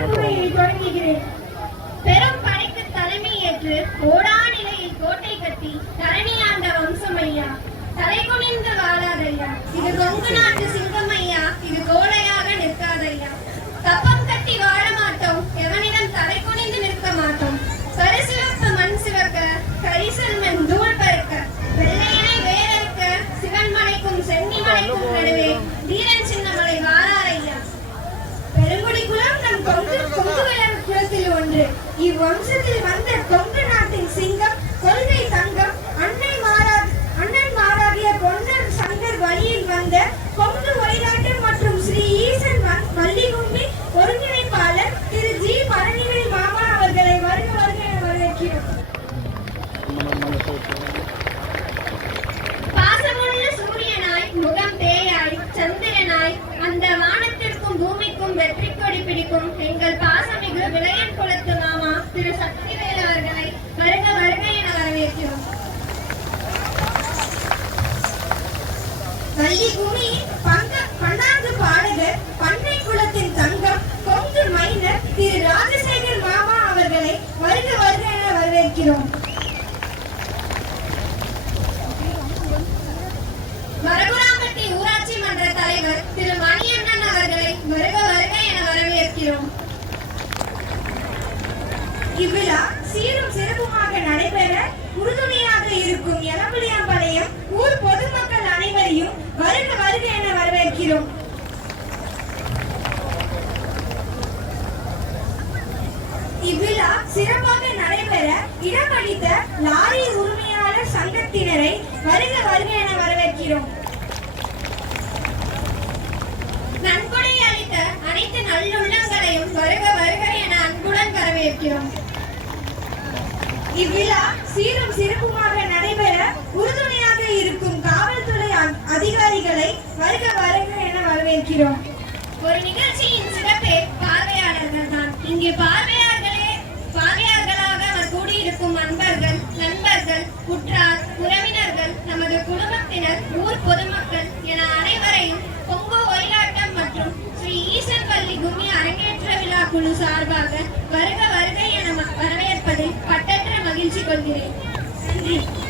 திருமுறையை தொடங்குகிறேன். பெரும் படைக்கு தலைமை ஏற்று ஓடா நிலையில் கோட்டை கட்டி தரணி ஆண்ட வம்சம் தலை குனிந்து வாழாதையா. இது கொங்கு நாட்டு சிங்கம் இது கோலையாக நிற்காதையா. கப்பம் கட்டி வாழ மாட்டோம் எவனிடம் தலை குனிந்து நிற்க மாட்டோம். கரிசிவப்பு மண் சிவக்க கரிசல் மண் தூள் பறக்க. வெள்ளையனை வேறறுக்க சிவன் மலைக்கும் சென்னி மலைக்கும் நடுவே தீரன் சின்ன கொங்கு கொங்கு குலத்தில் ஒன்று. இவ்வம்சத்தில் வந்த கொங்கு கொடி எங்கள் பாசமிகு விளையன் குலத்து மாமா திரு சக்திவேல் அவர்களை வருக வருக என வரவேற்கிறோம். வள்ளி குமி பங்க பன்னாங்கு பாடகர் பண்ணை குலத்தின் தங்கம் கொங்கு மைனர் திரு ராஜசேகர் மாமா அவர்களை வருக வருக என வரவேற்கிறோம் மரகுராம்பட்டி ஊராட்சி மன்ற தலைவர் திரு மணியண்ணன் அவர்களை வருக வருக என வரவேற்கிறோம் இவ்விழா சீரும் சிறப்புமாக நடைபெற உறுதுணையாக இருக்கும் எலம்புலியாம்பாளையம் ஊர் பொதுமக்கள் அனைவரையும் வருக வருக என வரவேற்கிறோம். இவ்விழா சிறப்பாக நடைபெற இடமளித்த லாரி உரிமையாளர் சங்கத்தினரை வருக வருக என வரவேற்கிறோம். நன்கொடை அளித்த அனைத்து நல்லுள்ளங்களையும் வருக வருக என அன்புடன் வரவேற்கிறோம். இவ்விழா சீரும் சிறப்புமாக நடைபெற உறுதுணையாக இருக்கும் காவல்துறை அதிகாரிகளை வருக வருக என வரவேற்கிறோம். ஒரு நிகழ்ச்சியின் சிறப்பே பார்வையாளர்கள் தான் இங்கே பார்வையாளர்களே பார்வையாளர்களாக கூடியிருக்கும் அன்பர்கள் நண்பர்கள் உற்றார் உறவினர்கள் நமது குடும்பத்தினர் ஊர் பொதுமக்கள் என அனைவரையும் கொங்கு ஒயிலாட்டம் மற்றும் ஸ்ரீ ஈசன் பள்ளி கும்மி அரங்கேற்ற விழா குழு சார்பாக வருக வருக என வரவேற்பதில் பட்டற்ற गिलची कंदिरी